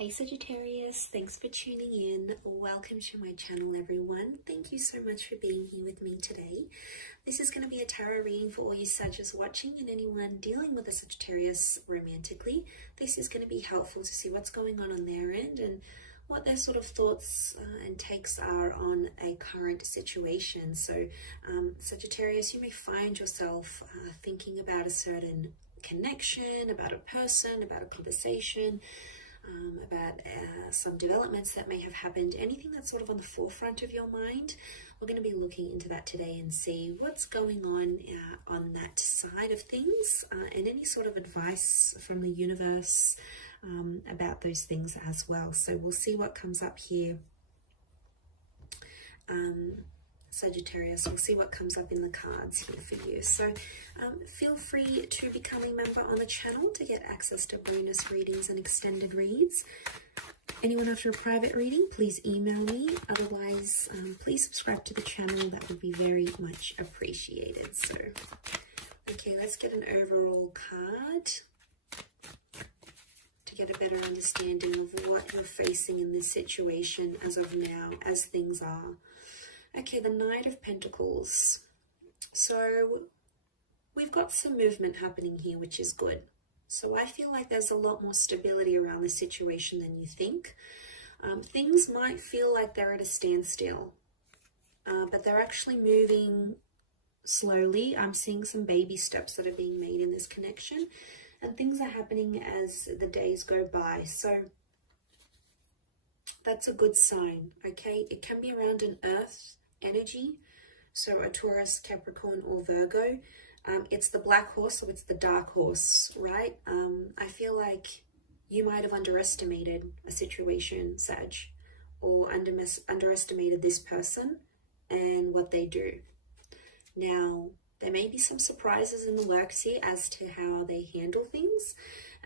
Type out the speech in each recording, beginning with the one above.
Hey Sagittarius, thanks for tuning in. Welcome to my channel, everyone. Thank you so much for being here with me today. This is going to be a tarot reading for all you Sagittarius watching and anyone dealing with a Sagittarius romantically. This is going to be helpful to see what's going on their end and what their sort of thoughts and takes are on a current situation. So Sagittarius, you may find yourself thinking about a certain connection, about a person, about a conversation, about some developments that may have happened, anything that's sort of on the forefront of your mind. We're going to be looking into that today and see what's going on that side of things, and any sort of advice from the universe about those things as well. So we'll see what comes up here. Sagittarius, we'll see what comes up in the cards here for you. So feel free to become a member on the channel to get access to bonus readings and extended reads. Anyone after a private reading, please email me. Otherwise, please subscribe to the channel. That would be very much appreciated. So, okay, let's get an overall card to get a better understanding of what you're facing in this situation as of now, as things are. Okay, the Knight of Pentacles. So we've got some movement happening here, which is good. So I feel like there's a lot more stability around the situation than you think. Things might feel like they're at a standstill, but they're actually moving slowly. I'm seeing some baby steps that are being made in this connection, and things are happening as the days go by. So that's a good sign, okay? It can be around an Earth energy, so a Taurus, Capricorn, or Virgo. It's the black horse, so it's the dark horse, right? I feel like you might have underestimated a situation, Sag, or underestimated this person and what they do. Now, there may be some surprises in the works here as to how they handle things,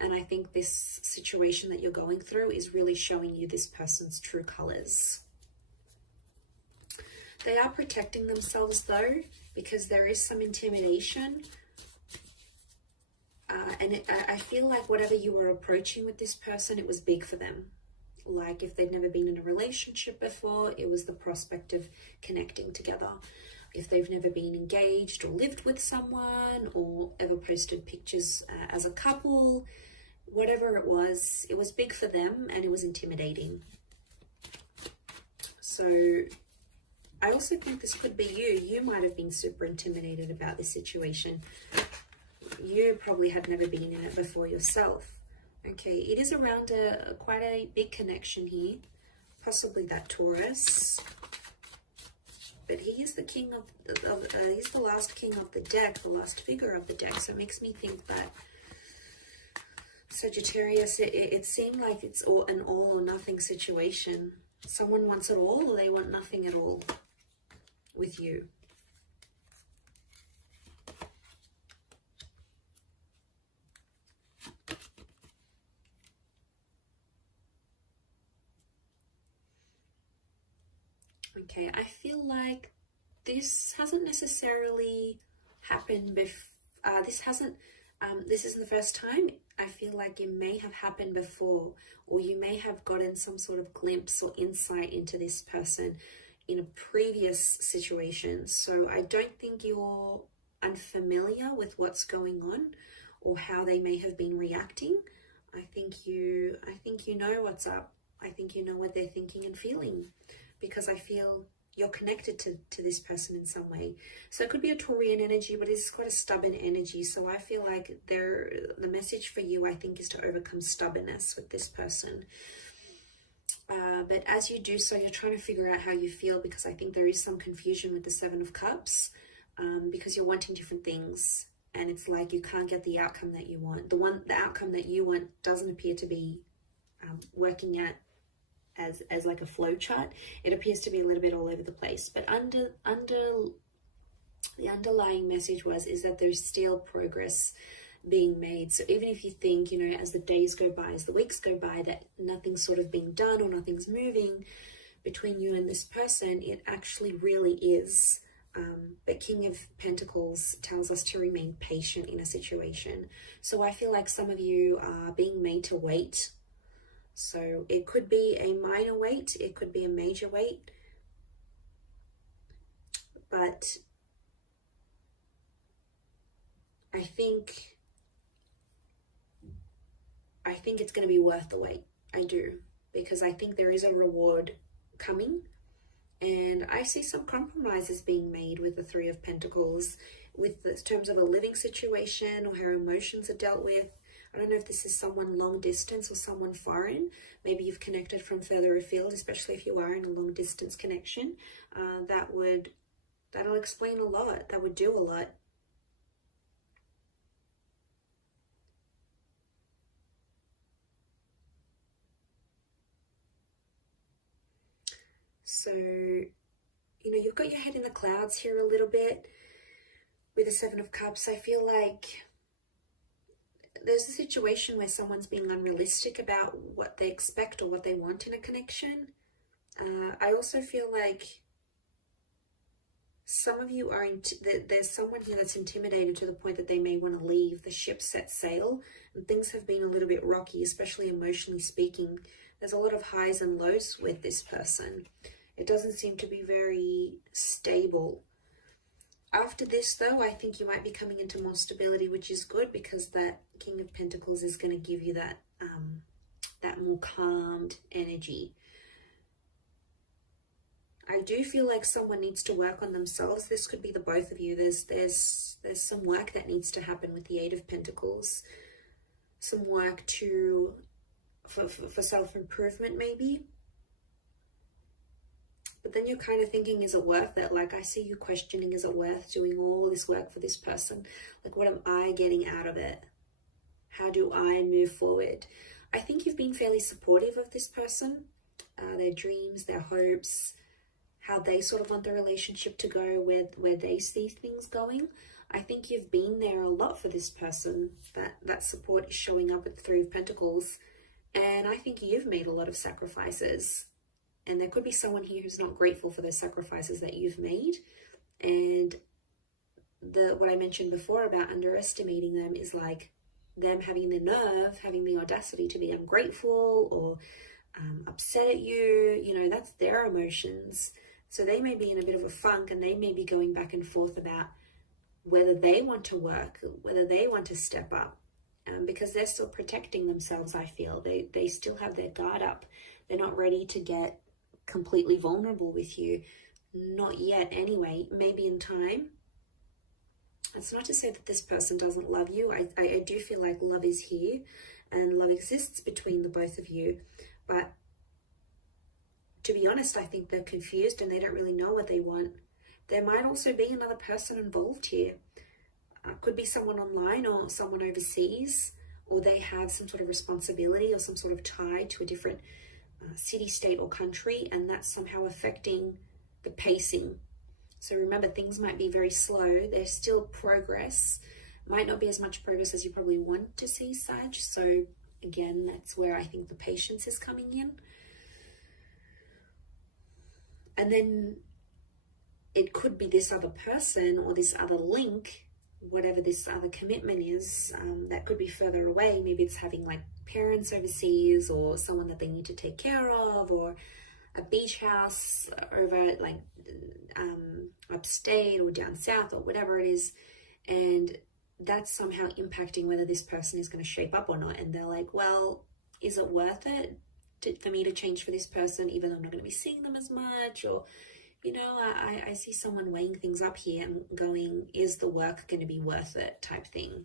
and I think this situation that you're going through is really showing you this person's true colors. They are protecting themselves though, because there is some intimidation. I feel like whatever you were approaching with this person, it was big for them. Like if they'd never been in a relationship before, it was the prospect of connecting together. If they've never been engaged or lived with someone or ever posted pictures as a couple, whatever it was big for them and it was intimidating. So I also think this could be you. You might have been super intimidated about this situation. You probably had never been in it before yourself. Okay, it is around quite a big connection here. Possibly that Taurus. But he is the king he's the last king of the deck, the last figure of the deck. So it makes me think that Sagittarius, it seemed like it's an all or nothing situation. Someone wants it all or they want nothing at all with you. Okay, I feel like this hasn't necessarily happened before. This isn't the first time. I feel like it may have happened before, or you may have gotten some sort of glimpse or insight into this person in a previous situation. So I don't think you're unfamiliar with what's going on or how they may have been reacting. I think you know what's up. I think you know what they're thinking and feeling, because I feel you're connected to this person in some way. So it could be a Taurian energy, but it's quite a stubborn energy. So I feel like the message for you, I think, is to overcome stubbornness with this person. But as you do so, you're trying to figure out how you feel, because I think there is some confusion with the Seven of Cups, because you're wanting different things, and it's like you can't get the outcome that you want. The outcome that you want doesn't appear to be working out as like a flow chart. It appears to be a little bit all over the place. But under the underlying message is that there's still progress being made. So even if you think, you know, as the days go by, as the weeks go by, that nothing's sort of being done or nothing's moving between you and this person, it actually really is. But King of Pentacles tells us to remain patient in a situation. So I feel like some of you are being made to wait So it could be a minor weight, it could be a major weight, but I think it's going to be worth the wait. I do, because I think there is a reward coming, and I see some compromises being made with the Three of Pentacles, with the terms of a living situation or how emotions are dealt with. I don't know if this is someone long distance or someone foreign. Maybe you've connected from further afield, especially if you are in a long distance connection. That'll explain a lot. That would do a lot. So, you know, you've got your head in the clouds here a little bit with the Seven of Cups. I feel like there's a situation where someone's being unrealistic about what they expect or what they want in a connection. I also feel like some of you are, there's someone here that's intimidated to the point that they may want to leave. The ship set sail and things have been a little bit rocky, especially emotionally speaking. There's a lot of highs and lows with this person. It doesn't seem to be very stable. After this, though, I think you might be coming into more stability, which is good, because that King of Pentacles is going to give you that that more calmed energy. I do feel like someone needs to work on themselves. This could be the both of you. There's some work that needs to happen with the Eight of Pentacles. Some work for self-improvement, maybe. But then you're kind of thinking, is it worth it? Like, I see you questioning, is it worth doing all this work for this person? Like, what am I getting out of it? How do I move forward? I think you've been fairly supportive of this person, their dreams, their hopes, how they sort of want the relationship to go, where they see things going. I think you've been there a lot for this person. That support is showing up at the Three of Pentacles. And I think you've made a lot of sacrifices. And there could be someone here who's not grateful for those sacrifices that you've made. And what I mentioned before about underestimating them is like them having the nerve, having the audacity to be ungrateful or upset at you. You know, that's their emotions. So they may be in a bit of a funk, and they may be going back and forth about whether they want to work, whether they want to step up, because they're still protecting themselves. I feel they still have their guard up. They're not ready to get completely vulnerable with you. Not yet anyway. Maybe in time. It's not to say that this person doesn't love you. I do feel like love is here and love exists between the both of you. But to be honest, I think they're confused and they don't really know what they want. There might also be another person involved here. Could be someone online or someone overseas, or they have some sort of responsibility or some sort of tie to a different city, state, or country, and that's somehow affecting the pacing. So remember, things might be very slow. There's still progress. Might not be as much progress as you probably want to see, Sag. So again, that's where I think the patience is coming in. And then it could be this other person or this other link, whatever this other commitment is, that could be further away. Maybe it's having like parents overseas, or someone that they need to take care of, or a beach house over like upstate or down south, or whatever it is. And that's somehow impacting whether this person is going to shape up or not. And they're like, well, is it worth it for me to change for this person, even though I'm not going to be seeing them as much? Or, you know, I see someone weighing things up here and going, is the work going to be worth it, type thing.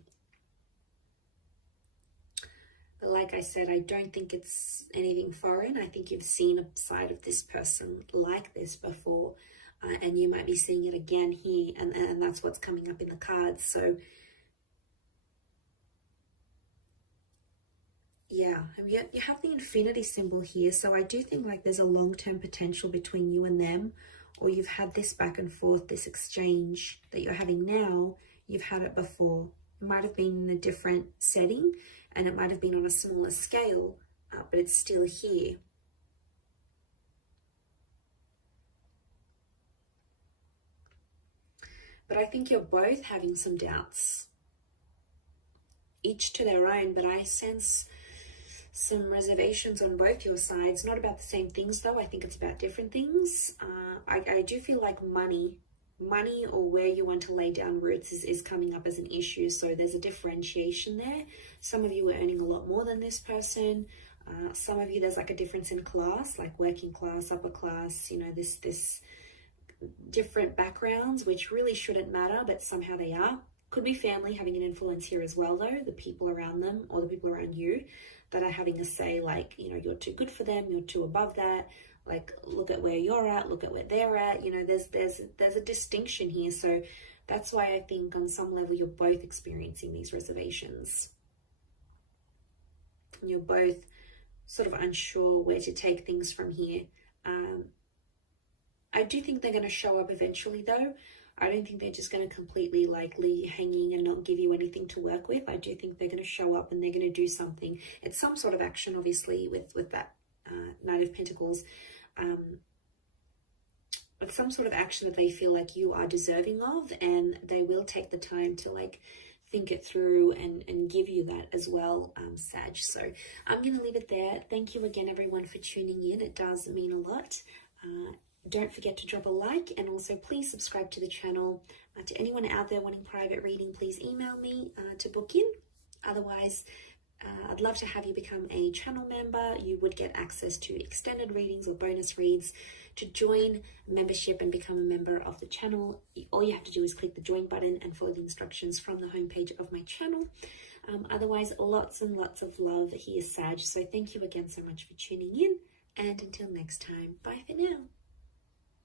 But like I said, I don't think it's anything foreign. I think you've seen a side of this person like this before, and you might be seeing it again here, and that's what's coming up in the cards. So yeah, and you have the infinity symbol here. So I do think like there's a long-term potential between you and them, or you've had this back and forth, this exchange that you're having now. You've had it before. It might have been in a different setting, and it might have been on a smaller scale, but it's still here. But I think you're both having some doubts, each to their own, but I sense some reservations on both your sides. Not about the same things though. I think it's about different things. I do feel like money or where you want to lay down roots is coming up as an issue. So there's a differentiation there. Some of you are earning a lot more than this person. Some of you, there's like a difference in class, like working class, upper class, you know, this different backgrounds, which really shouldn't matter, but somehow they are. Could be family having an influence here as well though, the people around them or the people around you that are having a say, like, you know, you're too good for them, you're too above that, like, look at where you're at, look at where they're at, you know, there's a distinction here. So that's why I think on some level you're both experiencing these reservations. You're both sort of unsure where to take things from here. I do think they're going to show up eventually though. I don't think they're just going to completely like leave you hanging and not give you anything to work with. I do think they're going to show up and they're going to do something. It's some sort of action, obviously, with that Knight of Pentacles. It's some sort of action that they feel like you are deserving of, and they will take the time to like think it through and give you that as well, Sag. So I'm going to leave it there. Thank you again, everyone, for tuning in. It does mean a lot. Don't forget to drop a like, and also please subscribe to the channel. To anyone out there wanting private reading, please email me to book in. Otherwise, I'd love to have you become a channel member. You would get access to extended readings or bonus reads. To join membership and become a member of the channel, all you have to do is click the join button and follow the instructions from the homepage of my channel. Otherwise, lots and lots of love here, Sag. So thank you again so much for tuning in, and until next time, bye for now.